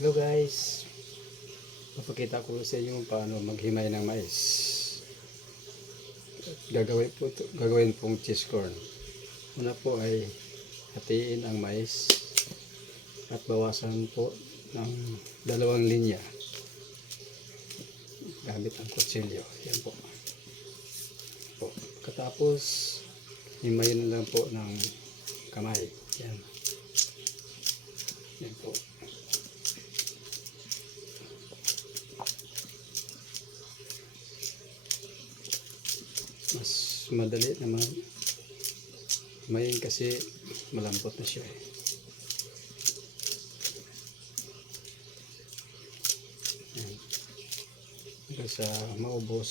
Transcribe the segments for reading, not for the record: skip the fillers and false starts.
Hello guys, papakita ko sa inyo paano maghimay ng mais. Gagawin pong cheese corn. Una po ay hatiin ang mais at bawasan po ng 2 linya gamit ang kutsilyo. Yan po. Katapos himayin lang po ng kamay. Yan. Yan po. Mas madali naman himayin kasi malambot na siya. Yan. Hanggang sa maubos.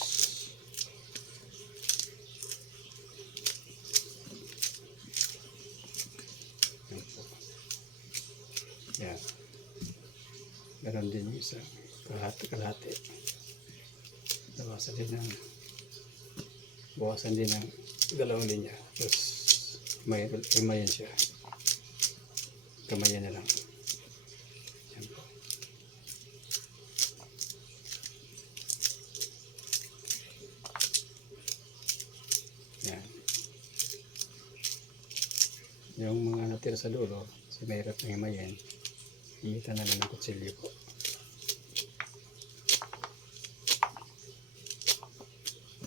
Yan po. Yan. Ganon din yung isa. Kalahati. Bawasan din ng 2 linya. Tapos himayin siya. Kamayan na lang. Yan po. Yan. Yung mga natira sa dulo, kasi mahirap na himayin, himitan na lang ng kutsilyo po.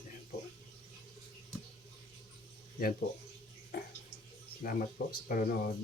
Yan po. Yan po. Salamat po sa panonood.